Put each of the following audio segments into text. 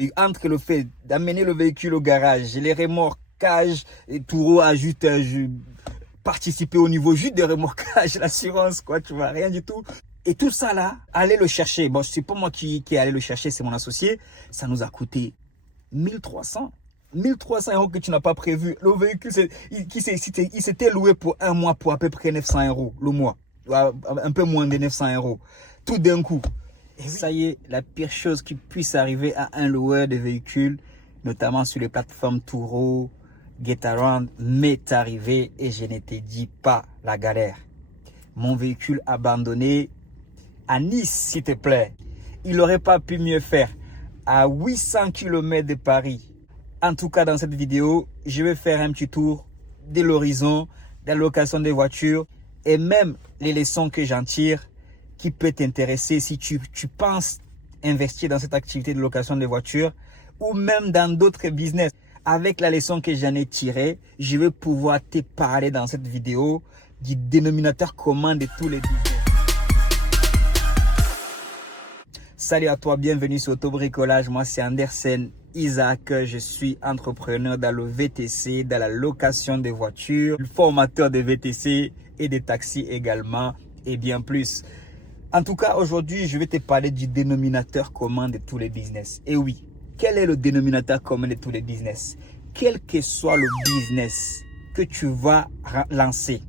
Et entre le fait d'amener le véhicule au garage, les remorquages, et Turo a juste participé au niveau juste des remorquages, l'assurance, quoi, tu vois, rien du tout. Et tout ça là, aller le chercher, bon, c'est pas moi qui est allé le chercher, c'est mon associé, ça nous a coûté 1300 € que tu n'as pas prévu. Le véhicule, il s'était loué pour un mois pour à peu près 900 € le mois. Un peu moins de 900 €. Tout d'un coup. Et ça y est, la pire chose qui puisse arriver à un loueur de véhicules, notamment sur les plateformes Turo, Getaround, m'est arrivé et je ne te dis pas la galère. Mon véhicule abandonné à Nice, s'il te plaît. Il n'aurait pas pu mieux faire. À 800 km de Paris. En tout cas, dans cette vidéo, je vais faire un petit tour de l'horizon, de la location des voitures et même les leçons que j'en tire qui peut t'intéresser si tu penses investir dans cette activité de location des voitures ou même dans d'autres business. Avec la leçon que j'en ai tirée, je vais pouvoir te parler dans cette vidéo du dénominateur commun de tous les business. Salut à toi, bienvenue sur Autobricolage. Moi, c'est Andersen Isaac. Je suis entrepreneur dans le VTC, dans la location des voitures, formateur de VTC et de taxis également et bien plus. En tout cas, aujourd'hui, je vais te parler du dénominateur commun de tous les business. Et oui, quel est le dénominateur commun de tous les business? Quel que soit le business que tu vas lancer,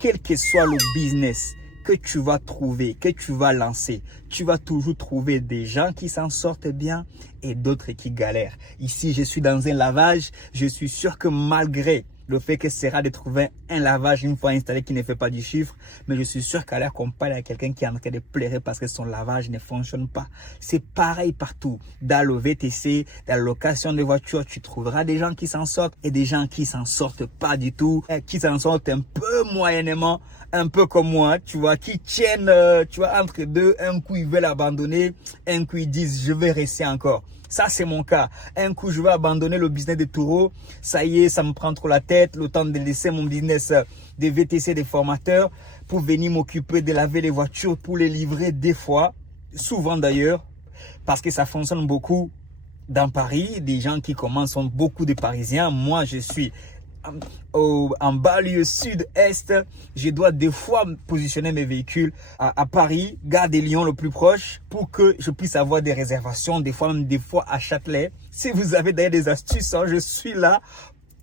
quel que soit le business que tu vas trouver, que tu vas lancer, tu vas toujours trouver des gens qui s'en sortent bien et d'autres qui galèrent. Ici, je suis dans un lavage. Je suis sûr que malgré le fait que c'est rare de trouver un lavage une fois installé qui ne fait pas du chiffre, mais je suis sûr qu'à l'air qu'on parle à quelqu'un qui est en train de pleurer parce que son lavage ne fonctionne pas. C'est pareil partout. Dans le VTC, dans la location de voitures, tu trouveras des gens qui s'en sortent et des gens qui s'en sortent pas du tout, qui s'en sortent un peu moyennement, un peu comme moi, tu vois, qui tiennent, tu vois, entre deux. Un coup, ils veulent abandonner, un coup, ils disent, je vais rester encore. Ça, c'est mon cas. Un coup, je vais abandonner le business de Turo. Ça y est, ça me prend trop la tête. Le temps de laisser mon business de VTC, des formateurs, pour venir m'occuper de laver les voitures, pour les livrer des fois, souvent d'ailleurs, parce que ça fonctionne beaucoup dans Paris. Des gens qui commencent sont beaucoup de Parisiens. Moi, je suis en banlieue sud-est. Je dois des fois positionner mes véhicules à Paris, gare des Lions le plus proche, pour que je puisse avoir des réservations, des fois même des fois à Châtelet. Si vous avez d'ailleurs des astuces, je suis là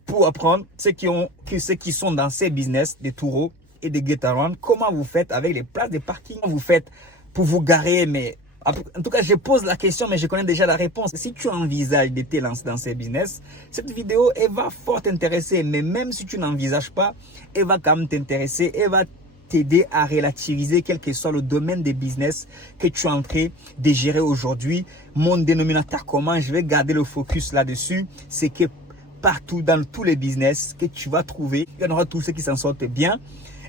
pour apprendre ceux qui sont dans ces business de Turo et de Getaround. Comment vous faites avec les places de parking? Comment vous faites pour vous garer? Mais en tout cas, je pose la question, mais je connais déjà la réponse. Si tu envisages de te lancer dans ces business, cette vidéo, elle va fort t'intéresser. Mais même si tu n'envisages pas, elle va quand même t'intéresser. Elle va t'aider à relativiser quel que soit le domaine des business que tu es en train de gérer aujourd'hui. Mon dénominateur commun, je vais garder le focus là-dessus. C'est que partout dans tous les business que tu vas trouver, il y en aura tous ceux qui s'en sortent bien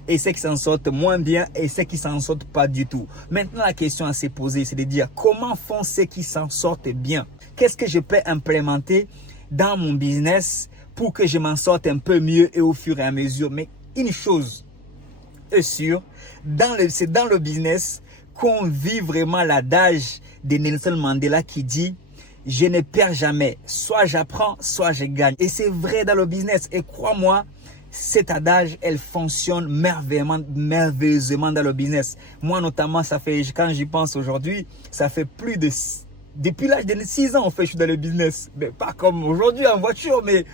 et ceux qui s'en sortent moins bien et ceux qui s'en sortent pas du tout. Maintenant, la question à se poser, c'est de dire comment font ceux qui s'en sortent bien? Qu'est-ce que je peux implémenter dans mon business pour que je m'en sorte un peu mieux et au fur et à mesure? Mais une chose est sûre, c'est dans le business qu'on vit vraiment l'adage de Nelson Mandela qui dit « Je ne perds jamais, soit j'apprends, soit je gagne ». Et c'est vrai dans le business. Et crois-moi, cet adage, elle fonctionne merveilleusement dans le business. Moi, notamment, ça fait, quand j'y pense aujourd'hui, ça fait plus de... Depuis l'âge de 6 ans, en fait, je suis dans le business. Mais pas comme aujourd'hui en voiture, mais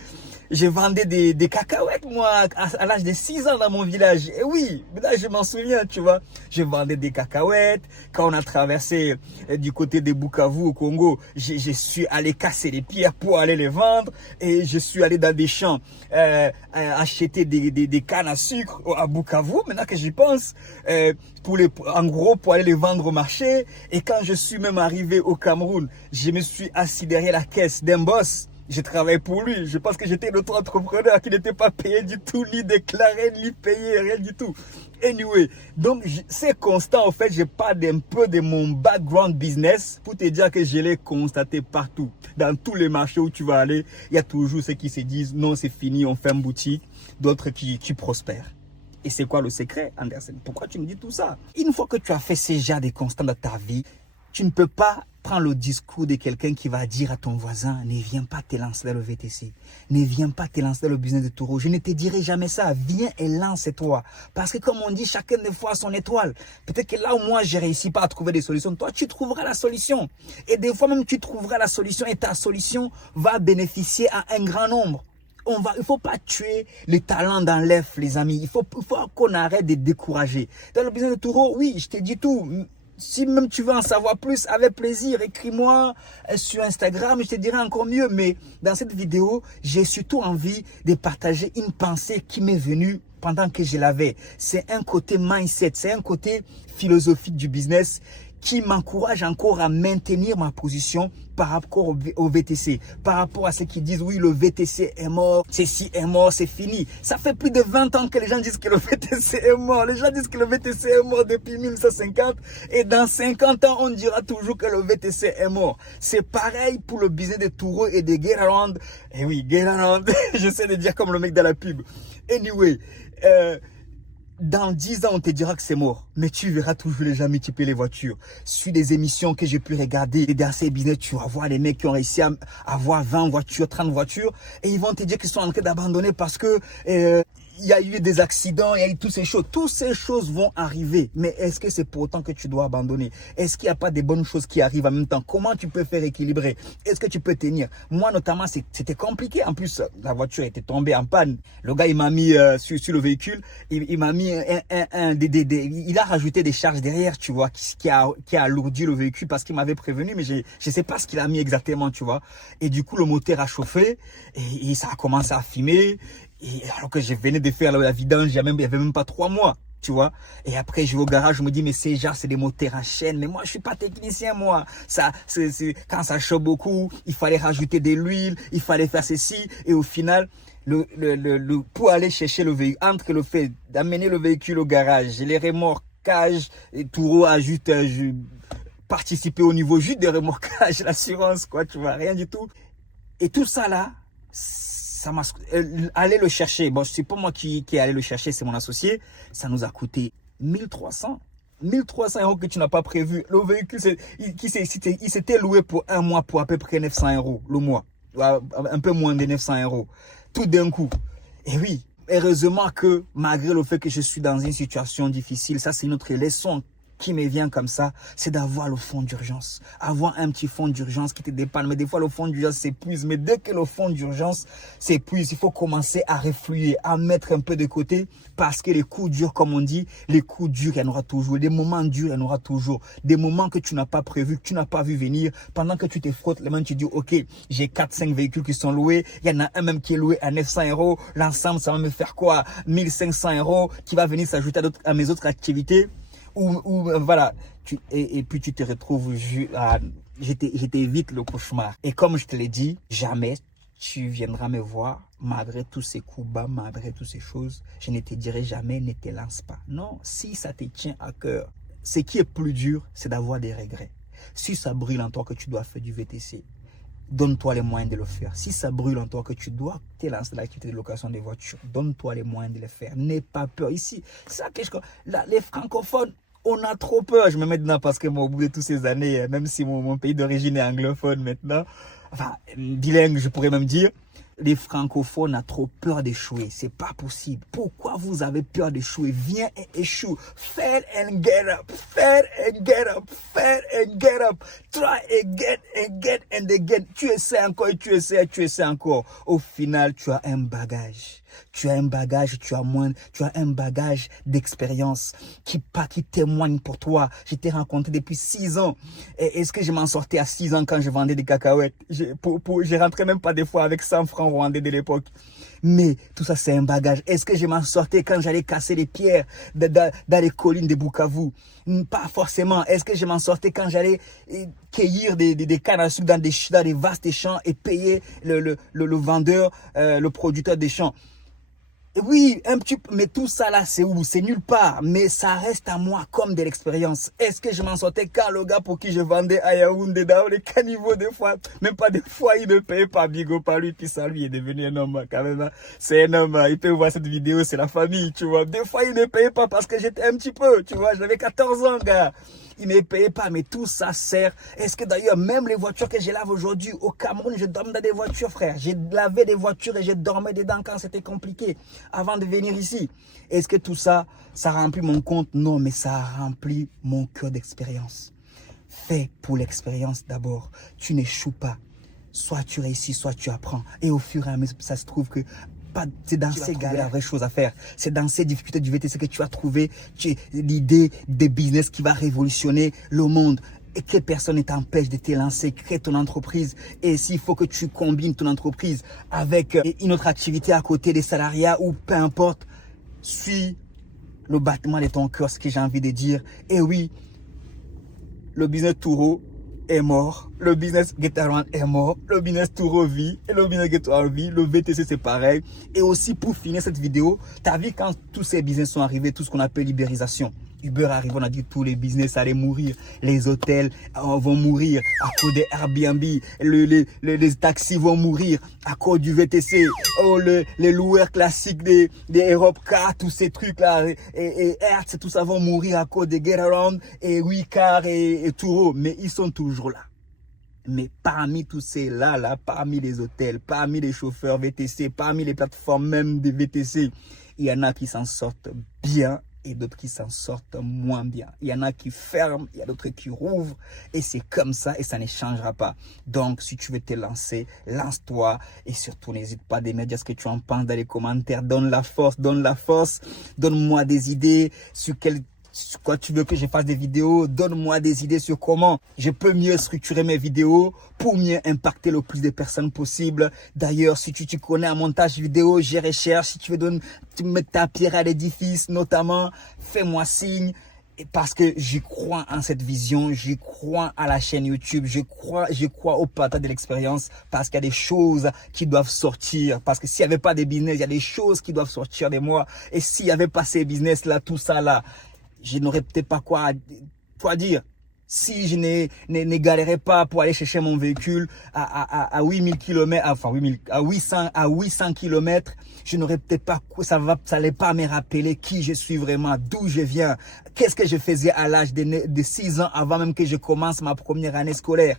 je vendais des cacahuètes, moi, à l'âge de 6 ans dans mon village. Et oui, là, je m'en souviens, tu vois. Je vendais des cacahuètes. Quand on a traversé du côté de Bukavu au Congo, je suis allé casser les pierres pour aller les vendre. Et je suis allé dans des champs acheter des cannes à sucre à Bukavu, maintenant que j'y pense, en gros, pour aller les vendre au marché. Et quand je suis même arrivé au Cameroun, je me suis assis derrière la caisse d'un boss. Je travaillais pour lui. Je pense que j'étais notre entrepreneur qui n'était pas payé du tout, ni déclaré, ni payé, rien du tout. Anyway, donc c'est constant. En fait, je parle un peu de mon background business pour te dire que je l'ai constaté partout. Dans tous les marchés où tu vas aller, il y a toujours ceux qui se disent non, c'est fini, on ferme boutique. D'autres qui prospèrent. Et c'est quoi le secret, Andersen? Pourquoi tu me dis tout ça? Une fois que tu as fait ce genre de constats dans ta vie, Tu ne peux pas prendre le discours de quelqu'un qui va dire à ton voisin, ne viens pas te lancer dans le VTC. Ne viens pas te lancer dans le business de taureau. Je ne te dirai jamais ça. Viens et lance-toi. Parce que comme on dit, chacun des fois son étoile. Peut-être que là où moi, je réussis pas à trouver des solutions, toi, tu trouveras la solution. Et des fois même, tu trouveras la solution et ta solution va bénéficier à un grand nombre. Il ne faut pas tuer les talents dans l'œuf, les amis. Il faut qu'on arrête de décourager. Dans le business de taureau, oui, je te dis tout. Si même tu veux en savoir plus, avec plaisir, écris-moi sur Instagram, je te dirai encore mieux. Mais dans cette vidéo, j'ai surtout envie de partager une pensée qui m'est venue pendant que je l'avais. C'est un côté mindset, c'est un côté philosophique du business qui m'encourage encore à maintenir ma position par rapport au VTC. Par rapport à ceux qui disent, oui, le VTC est mort, ceci est mort, c'est fini. Ça fait plus de 20 ans que les gens disent que le VTC est mort. Les gens disent que le VTC est mort depuis 1950. Et dans 50 ans, on dira toujours que le VTC est mort. C'est pareil pour le business de taureaux et de get around. Eh oui, get around. J'essaie de dire comme le mec dans la pub. Anyway, dans 10 ans, on te dira que c'est mort. Mais tu verras toujours les gens multiplier les voitures. Sur des émissions que j'ai pu regarder, dans ces business, tu vas voir les mecs qui ont réussi à avoir 20 voitures, 30 voitures. Et ils vont te dire qu'ils sont en train d'abandonner parce que il y a eu des accidents, il y a eu toutes ces choses. Toutes ces choses vont arriver. Mais est-ce que c'est pour autant que tu dois abandonner? Est-ce qu'il n'y a pas des bonnes choses qui arrivent en même temps? Comment tu peux faire équilibrer? Est-ce que tu peux tenir? Moi, notamment, c'était compliqué. En plus, la voiture était tombée en panne. Le gars, il m'a mis sur le véhicule, il m'a mis il a rajouté des charges derrière, tu vois, qui a alourdi le véhicule parce qu'il m'avait prévenu, mais je sais pas ce qu'il a mis exactement, tu vois. Et du coup, le moteur a chauffé et ça a commencé à fumer. Et alors que je venais de faire la vidange, il y avait même pas 3 mois, tu vois. Et après, je vais au garage, je me dis, mais c'est des moteurs à chaîne. Mais moi, je suis pas technicien, moi. Quand ça chauffe beaucoup, il fallait rajouter de l'huile, il fallait faire ceci. Et au final, pour aller chercher le véhicule, entre le fait d'amener le véhicule au garage, les remorquages, et Taureau a juste participé au niveau juste des remorquages, l'assurance, quoi, tu vois, rien du tout. Et tout ça là, ça m'a aller le chercher. Bon, c'est pas moi qui est allé le chercher, c'est mon associé. Ça nous a coûté 1300 € que tu n'as pas prévu. Le véhicule, il s'était loué pour un mois pour à peu près 900 € le mois. Un peu moins de 900 €. Tout d'un coup. Et oui, heureusement que malgré le fait que je suis dans une situation difficile, ça c'est une autre leçon qui me vient comme ça, c'est d'avoir le fonds d'urgence. Avoir un petit fonds d'urgence qui te dépanne. Mais des fois, le fonds d'urgence s'épuise. Mais dès que le fonds d'urgence s'épuise, il faut commencer à refluer, à mettre un peu de côté. Parce que les coups durs, comme on dit, les coups durs, il y en aura toujours. Des moments durs, il y en aura toujours. Des moments que tu n'as pas prévu, que tu n'as pas vu venir. Pendant que tu te frottes les mains, tu dis, OK, j'ai 4-5 véhicules qui sont loués. Il y en a un même qui est loué à 900 €. L'ensemble, ça va me faire quoi? 1500 € qui va venir s'ajouter à mes autres activités. Voilà, et puis tu te retrouves, j'étais vite le cauchemar. Et comme je te l'ai dit, jamais tu viendras me voir, malgré tous ces coups bas, malgré toutes ces choses, je ne te dirai jamais, ne te lance pas. Non, si ça te tient à cœur, ce qui est plus dur, c'est d'avoir des regrets. Si ça brûle en toi que tu dois faire du VTC, donne-toi les moyens de le faire. Si ça brûle en toi que tu dois te lancer dans l'activité de location des voitures, donne-toi les moyens de le faire. N'aie pas peur. Ici, ça, les francophones, on a trop peur. Je me mets dedans parce que moi, au bout de toutes ces années, même si mon pays d'origine est anglophone maintenant, enfin, bilingue, je pourrais même dire, les francophones ont trop peur d'échouer. C'est pas possible. Pourquoi vous avez peur d'échouer? Viens et échoue. Fail and get up. Fail and get up. Fail and get up. Try again and get and again. Tu essaies encore et tu essaies encore. Au final, tu as un bagage. Tu as un bagage, tu as un bagage d'expérience qui témoigne pour toi. Je t'ai rencontré depuis 6 ans. Est-ce que je m'en sortais à 6 ans quand je vendais des cacahuètes? Je rentrais même pas des fois avec 100 francs rwandais de l'époque. Mais tout ça, c'est un bagage. Est-ce que je m'en sortais quand j'allais casser les pierres dans les collines de Bukavu? Pas forcément. Est-ce que je m'en sortais quand j'allais cueillir des cannes à sucre dans des vastes champs et payer le vendeur, le producteur des champs? Oui, un petit peu, mais tout ça là, c'est où? C'est nulle part, mais ça reste à moi comme de l'expérience. Est-ce que je m'en sortais quand le gars pour qui je vendais à Yaoundé dans les caniveaux des fois, même pas des fois, il ne payait pas bigo par lui, puis ça lui est devenu un homme quand même. C'est un homme, il peut voir cette vidéo, c'est la famille, tu vois. Des fois, il ne payait pas parce que j'étais un petit peu, tu vois, j'avais 14 ans, gars. ils ne me payaient pas, mais tout ça sert. Est-ce que d'ailleurs, même les voitures que je lave aujourd'hui au Cameroun, je dormais dans des voitures, frère. J'ai lavé des voitures et je dormais dedans quand c'était compliqué avant de venir ici. Est-ce que tout ça, ça remplit mon compte? Non, mais ça remplit mon cœur d'expérience. Fais pour l'expérience d'abord. Tu n'échoues pas. Soit tu réussis, soit tu apprends. Et au fur et à mesure, ça se trouve que c'est dans ces galères la vraie chose à faire. C'est dans ces difficultés du VTC que tu vas trouver l'idée de business qui va révolutionner le monde. Et que personne ne t'empêche de te lancer, crée ton entreprise. Et s'il faut que tu combines ton entreprise avec une autre activité à côté des salariats ou peu importe, suis le battement de ton cœur, ce que j'ai envie de dire. Et oui, le business Touro est mort, le business Get Around est mort, le business Touro vit et le business Get Around vit, le VTC c'est pareil. Et aussi pour finir cette vidéo, tu as vu quand tous ces business sont arrivés, tout ce qu'on appelle libérisation. Uber arrive, on a dit tous les business allaient mourir, les hôtels vont mourir à cause des Airbnb, les taxis vont mourir à cause du VTC, oh, les loueurs classiques des Europe Car, tous ces trucs là, et Hertz, tout ça vont mourir à cause des Get Around et WeCar et Touro, mais ils sont toujours là. Mais parmi tous ces là, parmi les hôtels, parmi les chauffeurs VTC, parmi les plateformes même des VTC, il y en a qui s'en sortent bien et d'autres qui s'en sortent moins bien. Il y en a qui ferment, il y a d'autres qui rouvrent et c'est comme ça et ça ne changera pas. Donc, si tu veux te lancer, lance-toi et surtout n'hésite pas à me dire ce que tu en penses dans les commentaires. Donne la force, donne-moi des idées sur quoi tu veux que je fasse des vidéos, donne-moi des idées sur comment je peux mieux structurer mes vidéos pour mieux impacter le plus de personnes possible. D'ailleurs, si tu connais un montage vidéo, je recherche. Si tu veux mettre ta pierre à l'édifice, notamment, fais-moi signe. Et parce que j'y crois en cette vision, j'y crois à la chaîne YouTube, je crois au partage de l'expérience parce qu'il y a des choses qui doivent sortir. Parce que s'il n'y avait pas de business, il y a des choses qui doivent sortir de moi. Et s'il n'y avait pas ces business là, tout ça là, je n'aurais peut-être pas quoi dire. Si je ne galérais pas pour aller chercher mon véhicule à 8000 km, enfin 800 km, je n'aurais peut-être pas, ça n'allait pas me rappeler qui je suis vraiment, d'où je viens, qu'est-ce que je faisais à l'âge de 6 ans avant même que je commence ma première année scolaire.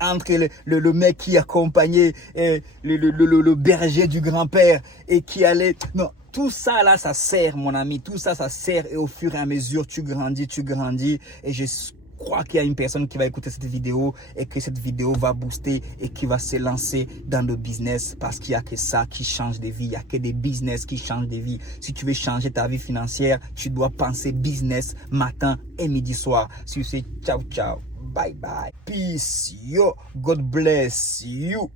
Entre le mec qui accompagnait le berger du grand-père et qui allait... Non, tout ça là, ça sert mon ami, tout ça, ça sert et au fur et à mesure, tu grandis et je crois qu'il y a une personne qui va écouter cette vidéo et que cette vidéo va booster et qui va se lancer dans le business parce qu'il n'y a que ça qui change des vies, il n'y a que des business qui changent des vies. Si tu veux changer ta vie financière, tu dois penser business matin et midi soir. Sur ce, ciao, ciao. Bye bye. Peace. Yo. God bless you.